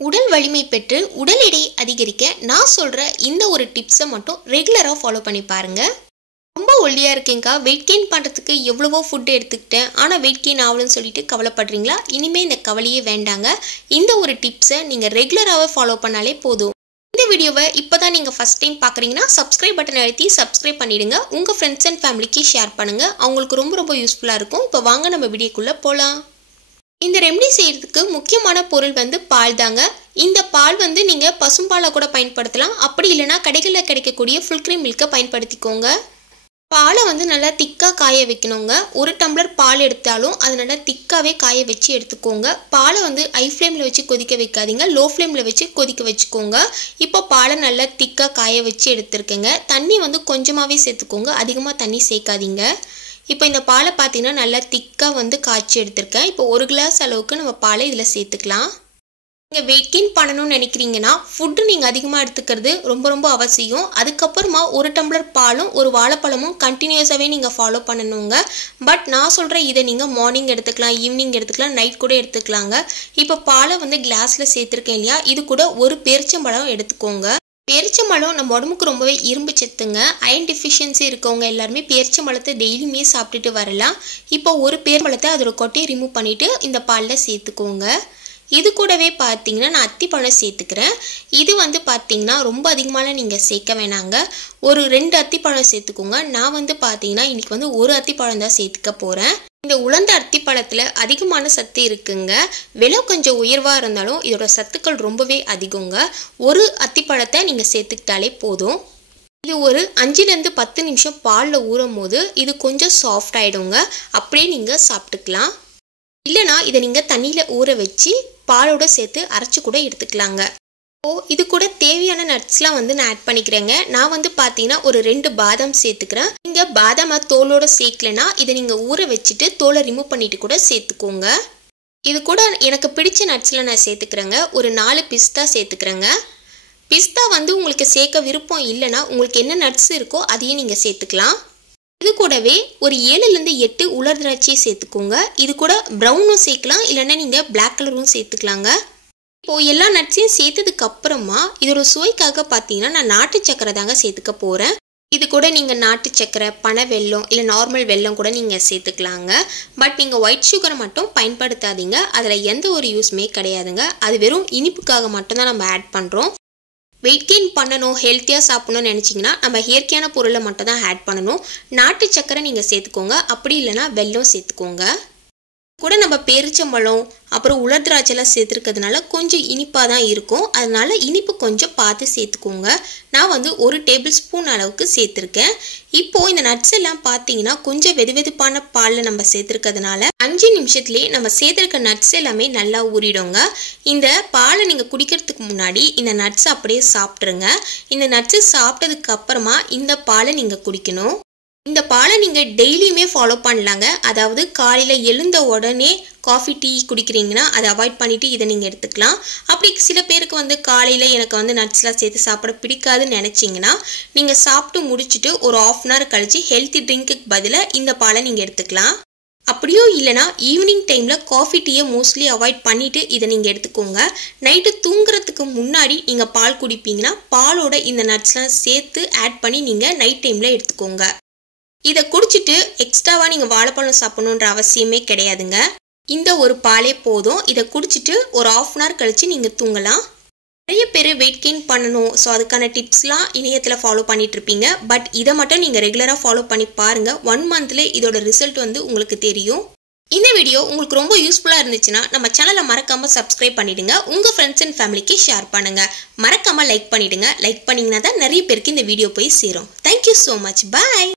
உடல் வலிமை பெற்று உடல் எடையை அதிகரிக்க நான் சொல்கிற இந்த ஒரு டிப்ஸை மட்டும் ரெகுலராக ஃபாலோ பண்ணி பாருங்கள். ரொம்ப ஒல்லியாக இருக்கேங்க்கா, வெயிட் கெயின் பண்ணுறதுக்கு எவ்வளவோ ஃபுட்டு எடுத்துக்கிட்டேன், ஆனால் வெயிட் கெயின் ஆகலன்னு சொல்லிட்டு கவலைப்படுறீங்களா? இனிமேல் இந்த கவலையே வேண்டாங்க. இந்த ஒரு டிப்ஸை நீங்கள் ரெகுலராகவே ஃபாலோ பண்ணாலே போதும். இந்த வீடியோவை இப்போ தான் நீங்கள் ஃபஸ்ட் டைம் பார்க்குறீங்கன்னா சப்ஸ்கிரைப் பட்டன் அழுத்தி சப்ஸ்கிரைப் பண்ணிவிடுங்க. உங்கள் ஃப்ரெண்ட்ஸ் அண்ட் ஃபேமிலிக்கு ஷேர் பண்ணுங்கள், அவங்களுக்கு ரொம்ப ரொம்ப யூஸ்ஃபுல்லாக இருக்கும். இப்போ வாங்க நம்ம வீடியோக்குள்ளே போகலாம். இந்த ரெமெடி செய்கிறதுக்கு முக்கியமான பொருள் பால் தாங்க. இந்த பால் நீங்கள் பசும்பாலை கூட பயன்படுத்தலாம். அப்படி இல்லைனா கடைகளில் கிடைக்கக்கூடிய ஃபுல் க்ரீம் மில்கை பயன்படுத்திக்கோங்க. பாலை நல்லா திக்காக காய வைக்கணுங்க. ஒரு டம்ளர் பால் எடுத்தாலும் அது நல்லா திக்காகவே காய வச்சு எடுத்துக்கோங்க. பாலை ஹை ஃப்ளேமில் வச்சு கொதிக்க வைக்காதீங்க, லோ ஃப்ளேமில் வச்சு கொதிக்க வச்சுக்கோங்க. இப்போ பாலை நல்லா திக்காக காய வச்சு எடுத்துருக்கேங்க. தண்ணி கொஞ்சமாகவே சேர்த்துக்கோங்க, அதிகமாக தண்ணி சேர்க்காதீங்க. இப்போ இந்த பாலை பார்த்தீங்கன்னா நல்லா திக்காக காய்ச்சி எடுத்திருக்கேன். இப்போ 1 கிளாஸ் அளவுக்கு நம்ம பாலை இதில் சேர்த்துக்கலாம். நீங்கள் வெயிட் கெயின் பண்ணணும்னு நினைக்கிறீங்கன்னா ஃபுட்டு நீங்கள் அதிகமாக எடுத்துக்கிறது ரொம்ப ரொம்ப அவசியம். அதுக்கப்புறமா 1 டம்ளர் பாலும் 1 வாழைப்பழமும் கண்டினியூஸாகவே நீங்கள் ஃபாலோ பண்ணணுங்க. பட் நான் சொல்கிற இதை நீங்கள் மார்னிங் எடுத்துக்கலாம், ஈவினிங் எடுத்துக்கலாம், நைட் கூட எடுத்துக்கலாங்க. இப்போ பாலை கிளாஸில் சேர்த்துருக்கேன் இல்லையா, இது கூட 1 பேரிச்சம்பழம் எடுத்துக்கோங்க. பேரிச்சம்பழம் நம்ம உடம்புக்கு ரொம்பவே இரும்பு சத்துங்க. அயன் டெஃபிஷியன்சி இருக்கவங்க எல்லாருமே பேரிச்சம்பழத்தை டெய்லியுமே சாப்பிட்டுட்டு வரலாம். இப்போ 1 பேரிச்சம்பழத்தை அதோட கொட்டையை ரிமூவ் பண்ணிவிட்டு இந்த பாலில் சேர்த்துக்கோங்க. இது கூடவே பார்த்தீங்கன்னா நான் அத்திப்பழம் சேர்த்துக்கிறேன். இது பார்த்தீங்கன்னா ரொம்ப அதிகமாக நீங்கள் சேர்க்க வேணாங்க. ஒரு 2 அத்திப்பழம் சேர்த்துக்கோங்க. நான் பார்த்தீங்கன்னா இன்றைக்கி 1 அத்திப்பழம் தான் சேர்த்துக்க போகிறேன். இந்த உலர்ந்த அத்திப்பழத்தில் அதிகமான சத்து இருக்குங்க. விலை கொஞ்சம் உயர்வாக இருந்தாலும் இதோட சத்துக்கள் ரொம்பவே அதிகங்க. 1 அத்திப்பழத்தை நீங்கள் சேர்த்துக்கிட்டாலே போதும். இது ஒரு 5லேருந்து 10 நிமிஷம் பாலில் ஊறும் போது இது கொஞ்சம் சாஃப்ட் ஆகிடுங்க. அப்படியே நீங்கள் சாப்பிட்டுக்கலாம். இல்லைனா இதை நீங்கள் தண்ணியில் ஊற வச்சு பாலோடு சேர்த்து அரைச்சி கூட எடுத்துக்கலாங்க. இது கூட தேவையான நட்ஸ்லாம் நான் ஆட் பண்ணிக்கிறேங்க. நான் பார்த்தீங்கன்னா ஒரு 2 பாதாம் சேர்த்துக்கிறேன். நீங்கள் பாதாமை தோலோடு சேர்க்கலைன்னா இதை நீங்கள் ஊற வச்சுட்டு தோலை ரிமூவ் பண்ணிவிட்டு கூட சேர்த்துக்கோங்க. இது கூட எனக்கு பிடிச்ச நட்ஸ்லாம் நான் சேர்த்துக்கிறேங்க. ஒரு 4 பிஸ்தா சேர்த்துக்கிறேங்க. பிஸ்தா உங்களுக்கு சேர்க்க விருப்பம் இல்லைன்னா உங்களுக்கு என்ன நட்ஸ் இருக்கோ அதையும் நீங்கள் சேர்த்துக்கலாம். இது கூடவே ஒரு 7லேருந்து 8 உலர் திராட்சையை சேர்த்துக்கோங்க. இது கூட ப்ரௌனும் சேர்க்கலாம், இல்லைன்னா நீங்கள் பிளாக் கலரும் சேர்த்துக்கலாங்க. இப்போது எல்லா நட்ஸையும் சேர்த்ததுக்கு அப்புறமா இதோட சுவைக்காக பார்த்தீங்கன்னா நான் நாட்டு சக்கரை தாங்க சேர்த்துக்க போகிறேன். இது கூட நீங்கள் நாட்டு சக்கரை, பனை வெல்லம் இல்லை நார்மல் வெல்லம் கூட நீங்கள் சேர்த்துக்கலாங்க. பட் நீங்கள் ஒயிட் சுகரை மட்டும் பயன்படுத்தாதீங்க, அதில் எந்த ஒரு யூஸுமே கிடையாதுங்க. அது வெறும் இனிப்புக்காக மட்டும்தான் நம்ம ஆட் பண்ணுறோம். வெயிட் கெயின் பண்ணணும், ஹெல்த்தியாக சாப்பிடணும்னு நினச்சிங்கன்னா நம்ம இயற்கையான பொருளை மட்டும் தான் ஆட் பண்ணணும். நாட்டு சக்கரை நீங்கள் சேர்த்துக்கோங்க, அப்படி இல்லைனா வெல்லம் சேர்த்துக்கோங்க. கூட நம்ம பேரிச்சம்பழம் அப்புறம் உலர் திராட்சைலாம் சேர்த்துருக்கிறதுனால கொஞ்சம் இனிப்பாக தான் இருக்கும். அதனால் இனிப்பு கொஞ்சம் பார்த்து சேர்த்துக்கோங்க. நான் 1 டேபிள் ஸ்பூன் அளவுக்கு சேர்த்துருக்கேன். இப்போது இந்த நட்ஸ் எல்லாம் பார்த்தீங்கன்னா கொஞ்சம் வெதுவெதுப்பான பாலில் நம்ம சேர்த்துருக்கிறதுனால 5 நிமிஷத்துலேயே நம்ம சேர்த்துருக்க நட்ஸ் எல்லாமே நல்லா ஊறிடுங்க. இந்த பாலை நீங்கள் குடிக்கிறதுக்கு முன்னாடி இந்த நட்ஸை அப்படியே சாப்பிட்ருங்க. இந்த நட்ஸை சாப்பிட்டதுக்கு அப்புறமா இந்த பாலை நீங்கள் குடிக்கணும். இந்த பாலை நீங்கள் டெய்லியுமே ஃபாலோ பண்ணலாங்க. அதாவது காலையில் எழுந்த உடனே காஃபி டீ குடிக்கிறீங்கன்னா அதை அவாய்ட் பண்ணிவிட்டு இதை நீங்கள் எடுத்துக்கலாம். அப்படி சில பேருக்கு காலையில் எனக்கு நட்ஸ்லாம் சேர்த்து சாப்பிட பிடிக்காதுன்னு நினச்சிங்கன்னா நீங்கள் சாப்பிட்டு முடிச்சுட்டு ஒரு 1/2 அன் ஹவர் கழித்து ஹெல்த்தி ட்ரிங்க்குக்கு பதிலாக இந்த பாலை நீங்கள் எடுத்துக்கலாம். அப்படியும் இல்லைனா ஈவினிங் டைமில் காஃபி டீயை மோஸ்ட்லி அவாய்ட் பண்ணிவிட்டு இதை நீங்கள் எடுத்துக்கோங்க. நைட்டு தூங்குறதுக்கு முன்னாடி நீங்கள் பால் குடிப்பீங்கன்னா பாலோட இந்த நட்ஸ்லாம் சேர்த்து ஆட் பண்ணி நீங்கள் நைட் டைமில் எடுத்துக்கோங்க. இதை குடிச்சிட்டு எக்ஸ்ட்ராவாக நீங்கள் வாழைப்பழம் சாப்பிடணுன்ற அவசியமே கிடையாதுங்க. இந்த ஒரு பாலே போதும். இதை குடிச்சிட்டு ஒரு 1/2 அன் ஹவர் கழித்து நீங்கள் தூங்கலாம். நிறைய பேர் வெயிட் கெயின் பண்ணணும், ஸோ அதுக்கான டிப்ஸ்லாம் இணையத்தில் ஃபாலோ பண்ணிகிட்ருப்பீங்க. பட் இதை மட்டும் நீங்கள் ரெகுலராக ஃபாலோ பண்ணி பாருங்கள். 1 மந்த்லேயே இதோட ரிசல்ட் உங்களுக்கு தெரியும். இந்த வீடியோ உங்களுக்கு ரொம்ப யூஸ்ஃபுல்லாக இருந்துச்சுன்னா நம்ம சேனலை மறக்காமல் சப்ஸ்கிரைப் பண்ணிவிடுங்க. உங்கள் ஃப்ரெண்ட்ஸ் அண்ட் ஃபேமிலிக்கு ஷேர் பண்ணுங்கள். மறக்காமல் லைக் பண்ணிவிடுங்க. லைக் பண்ணிங்கன்னா தான் நிறைய பேருக்கு இந்த வீடியோ போய் சேரும். Thank you so much. பாய்.